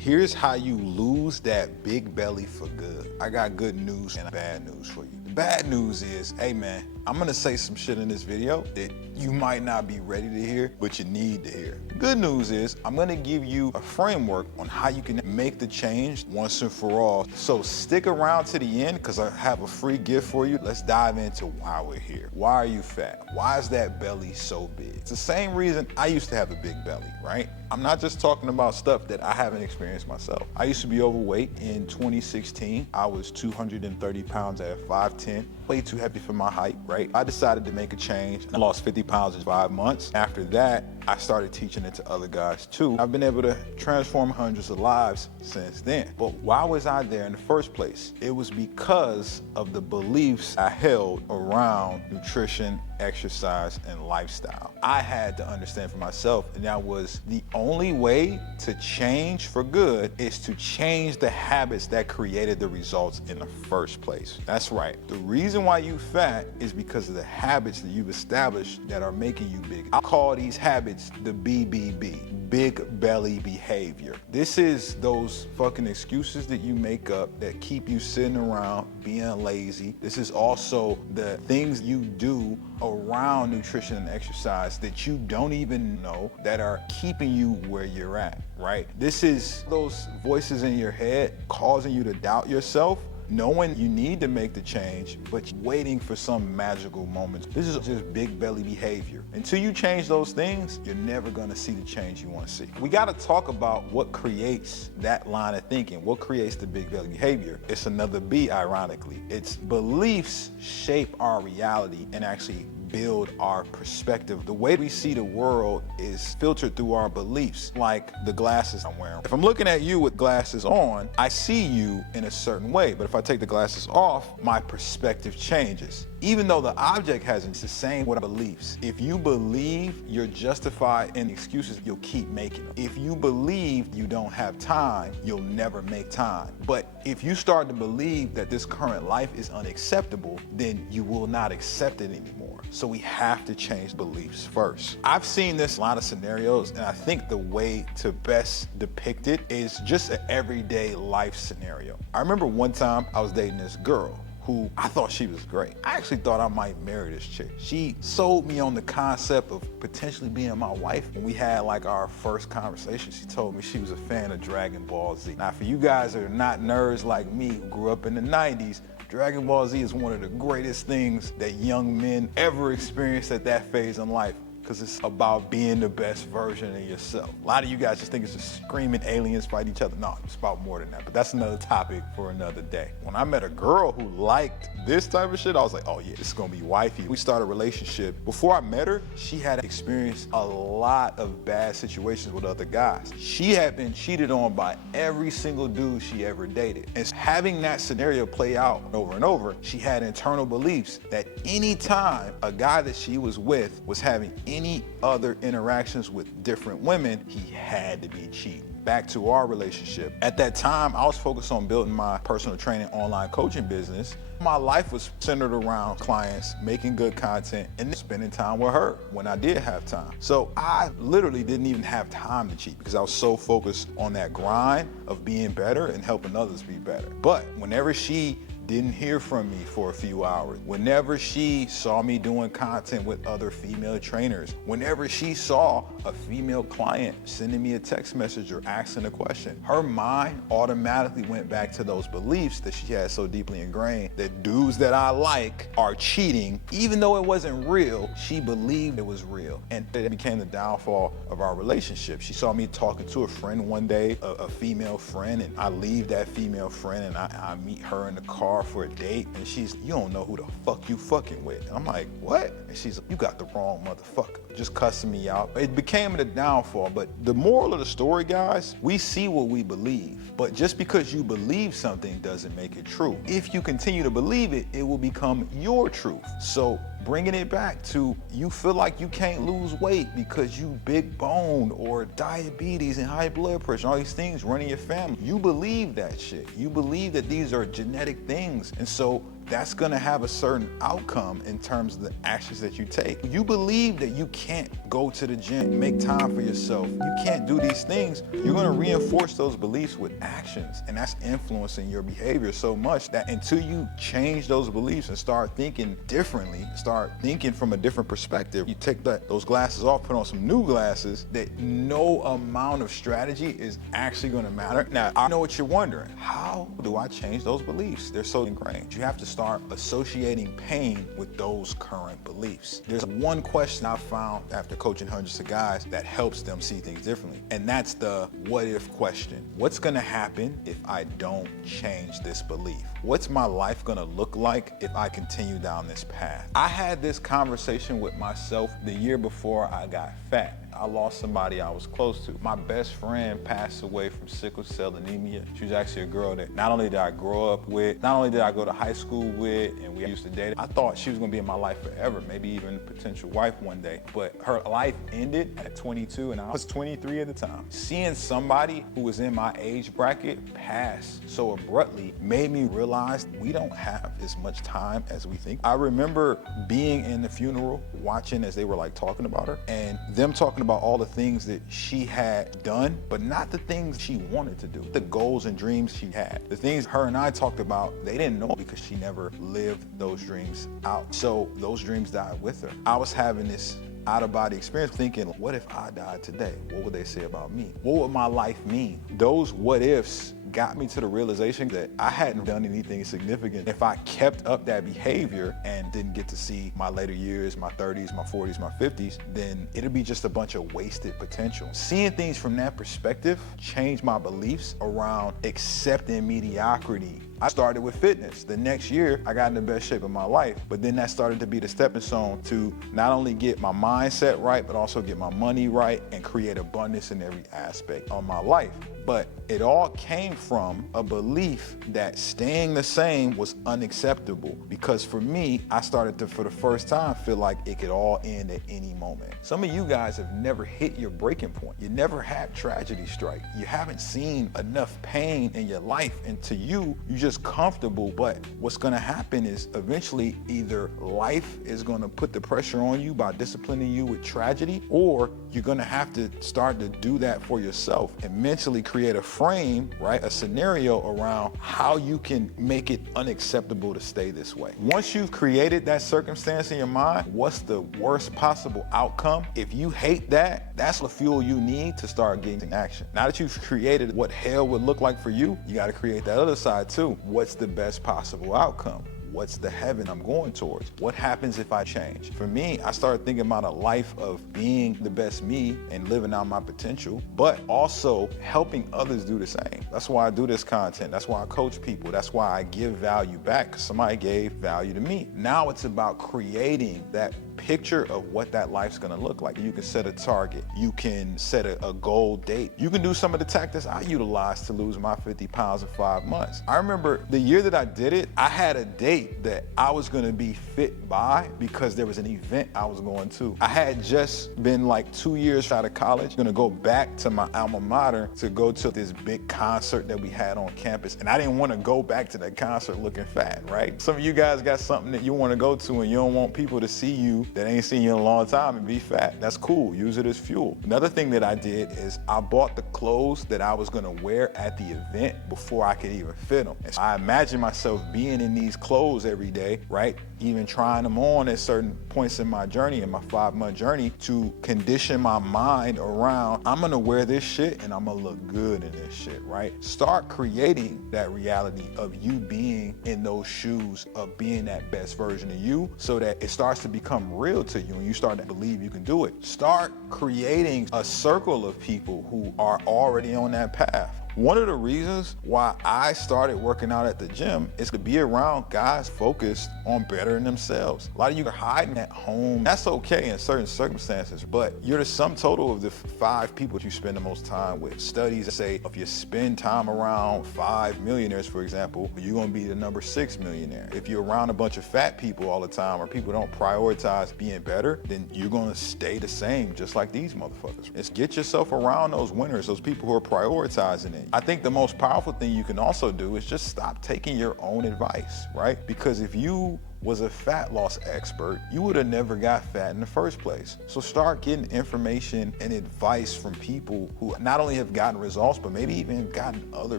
Here's how you lose that big belly for good. I got good news and bad news for you. The bad news is, hey man, I'm gonna say some shit in this video that you might not be ready to hear, but you need to hear. Good news is, I'm gonna give you a framework on how you can make the change once and for all. So stick around to the end, because I have a free gift for you. Let's dive into why we're here. Why are you fat? Why is that belly so big? It's the same reason I used to have a big belly, right? I'm not just talking about stuff that I haven't experienced myself. I used to be overweight. In 2016, I was 230 pounds at 5'10", way too heavy for my height, right? I decided to make a change. I lost 50 pounds in 5 months. After that, I started teaching it to other guys too. I've been able to transform hundreds of lives since then. But why was I there in the first place? It was because of the beliefs I held around nutrition, exercise, and lifestyle. I had to understand for myself, and that was the only way to change for good is to change the habits that created the results in the first place. That's right. The reason why you fat is because of the habits that you've established that are making you big. I call these habits the BBB, big belly behavior. This is those fucking excuses that you make up that keep you sitting around being lazy. This is also the things you do around nutrition and exercise that you don't even know that are keeping you where you're at, right? This is those voices in your head causing you to doubt yourself, knowing you need to make the change, but waiting for some magical moment. This is just big belly behavior. Until you change those things, you're never gonna see the change you wanna see. We gotta talk about what creates that line of thinking. What creates the big belly behavior? It's another B, ironically. It's beliefs shape our reality and actually build our perspective. The way we see the world is filtered through our beliefs, like the glasses I'm wearing. If I'm looking at you with glasses on, I see you in a certain way, but if I take the glasses off, my perspective changes. Even though the object hasn't, it's the same with our beliefs. If you believe you're justified in excuses, you'll keep making them. If you believe you don't have time, you'll never make time. But if you start to believe that this current life is unacceptable, then you will not accept it anymore. So we have to change beliefs first. I've seen this in a lot of scenarios, and I think the way to best depict it is just an everyday life scenario. I remember one time I was dating this girl who I thought she was great. I actually thought I might marry this chick. She sold me on the concept of potentially being my wife. When we had like our first conversation, she told me she was a fan of Dragon Ball Z. Now for you guys that are not nerds like me who grew up in the 90s, Dragon Ball Z is one of the greatest things that young men ever experienced at that phase in life, because it's about being the best version of yourself. A lot of you guys just think it's just screaming aliens fight each other. No, it's about more than that, but that's another topic for another day. When I met a girl who liked this type of shit, I was like, oh yeah, this is gonna be wifey. We started a relationship. Before I met her, she had experienced a lot of bad situations with other guys. She had been cheated on by every single dude she ever dated. And having that scenario play out over and over, she had internal beliefs that any time a guy that she was with was having any other interactions with different women, he had to be cheating. Back to our relationship. At that time, I was focused on building my personal training online coaching business. My life was centered around clients, making good content, and spending time with her when I did have time. So I literally didn't even have time to cheat because I was so focused on that grind of being better and helping others be better. But whenever she didn't hear from me for a few hours, whenever she saw me doing content with other female trainers, whenever she saw a female client sending me a text message or asking a question, her mind automatically went back to those beliefs that she had so deeply ingrained that dudes that I like are cheating. Even though it wasn't real, she believed it was real. And it became the downfall of our relationship. She saw me talking to a friend one day, a female friend, and I leave that female friend and I meet her in the car for a date, and she's, you don't know who the fuck you fucking with. And I'm like, what? And she's like, you got the wrong motherfucker. Just cussing me out. It became the downfall. But the moral of the story, guys, we see what we believe. But just because you believe something doesn't make it true. If you continue to believe it, it will become your truth. So bringing it back to, you feel like you can't lose weight because you big boned or diabetes and high blood pressure, all these things running your family. You believe that shit. You believe that these are genetic things. And so that's gonna have a certain outcome in terms of the actions that you take. You believe that you can't go to the gym, make time for yourself, you can't do these things, you're gonna reinforce those beliefs with actions, and that's influencing your behavior so much that until you change those beliefs and start thinking differently, start thinking from a different perspective, you take those glasses off, put on some new glasses, that no amount of strategy is actually gonna matter. Now, I know what you're wondering. How do I change those beliefs? They're so ingrained. You have to start associating pain with those current beliefs. There's one question I found after coaching hundreds of guys that helps them see things differently, and that's the what if question. What's gonna happen if I don't change this belief? What's my life gonna look like if I continue down this path? I had this conversation with myself the year before I got fat. I lost somebody I was close to. My best friend passed away from sickle cell anemia. She was actually a girl that not only did I grow up with, not only did I go to high school with, and we used to date, I thought she was gonna be in my life forever, maybe even a potential wife one day. But her life ended at 22 and I was 23 at the time. Seeing somebody who was in my age bracket pass so abruptly made me realize we don't have as much time as we think. I remember being in the funeral, watching as they were like talking about her, and them talking about all the things that she had done, but not the things she wanted to do, the goals and dreams she had. The things her and I talked about, they didn't know because she never lived those dreams out. So those dreams died with her. I was having this out-of-body experience thinking, what if I died today? What would they say about me? What would my life mean? Those what ifs got me to the realization that I hadn't done anything significant. If I kept up that behavior and didn't get to see my later years, my 30s, my 40s, my 50s, then it'd be just a bunch of wasted potential. Seeing things from that perspective changed my beliefs around accepting mediocrity. I started with fitness. The next year, I got in the best shape of my life, but then that started to be the stepping stone to not only get my mindset right, but also get my money right and create abundance in every aspect of my life. But it all came from a belief that staying the same was unacceptable, because for me, I started to, for the first time, feel like it could all end at any moment. Some of you guys have never hit your breaking point. You never had tragedy strike. You haven't seen enough pain in your life, and to you, you're just comfortable. But what's gonna happen is eventually either life is gonna put the pressure on you by disciplining you with tragedy, or you're gonna have to start to do that for yourself and mentally create a frame, right? A scenario around how you can make it unacceptable to stay this way. Once you've created that circumstance in your mind, what's the worst possible outcome? If you hate that, that's the fuel you need to start getting action. Now that you've created what hell would look like for you, you gotta create that other side too. What's the best possible outcome? What's the heaven I'm going towards? What happens if I change? For me, I started thinking about a life of being the best me and living out my potential, but also helping others do the same. That's why I do this content. That's why I coach people. That's why I give value back, because somebody gave value to me. Now it's about creating that picture of what that life's gonna look like. You can set a target. You can set a goal date. You can do some of the tactics I utilized to lose my 50 pounds in 5 months. I remember the year that I did it, I had a date that I was gonna be fit by because there was an event I was going to. I had just been like 2 years out of college, gonna go back to my alma mater to go to this big concert that we had on campus. And I didn't wanna go back to that concert looking fat, right? Some of you guys got something that you wanna go to and you don't want people to see you that ain't seen you in a long time and be fat. That's cool, use it as fuel. Another thing that I did is I bought the clothes that I was gonna wear at the event before I could even fit them. And so I imagined myself being in these clothes every day, right? Even trying them on at certain points in my journey, in my 5-month journey, to condition my mind around, I'm gonna wear this shit and I'm gonna look good in this shit, right? Start creating that reality of you being in those shoes, of being that best version of you, so that it starts to become real to you and you start to believe you can do it. Start creating a circle of people who are already on that path. One of the reasons why I started working out at the gym is to be around guys focused on bettering themselves. A lot of you are hiding at home. That's okay in certain circumstances, but you're the sum total of the 5 people you spend the most time with. Studies say if you spend time around 5 millionaires, for example, you're gonna be the number 6 millionaire. If you're around a bunch of fat people all the time, or people don't prioritize being better, then you're gonna stay the same, just like these motherfuckers. It's get yourself around those winners, those people who are prioritizing it. And I think the most powerful thing you can also do is just stop taking your own advice, right? Because if you was a fat loss expert, you would have never got fat in the first place. So start getting information and advice from people who not only have gotten results, but maybe even gotten other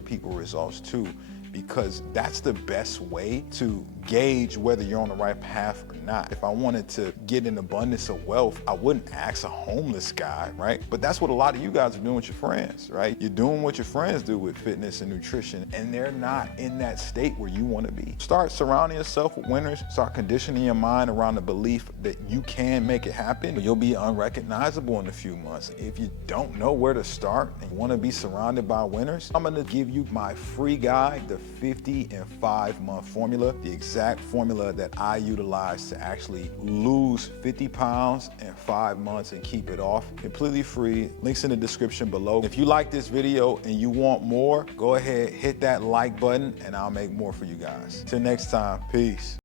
people results too, because that's the best way to gauge whether you're on the right path or not. If I wanted to get an abundance of wealth, I wouldn't ask a homeless guy, right? But that's what a lot of you guys are doing with your friends, right? You're doing what your friends do with fitness and nutrition, and they're not in that state where you want to be. Start surrounding yourself with winners. Start conditioning your mind around the belief that you can make it happen. You'll be unrecognizable in a few months. If you don't know where to start and you want to be surrounded by winners, I'm going to give you my free guide, the 50 and 5 month formula, the exact formula that I utilize to actually lose 50 pounds in 5 months and keep it off. Completely free. Links in the description below. If you like this video and you want more, go ahead, hit that like button and I'll make more for you guys. Till next time, peace.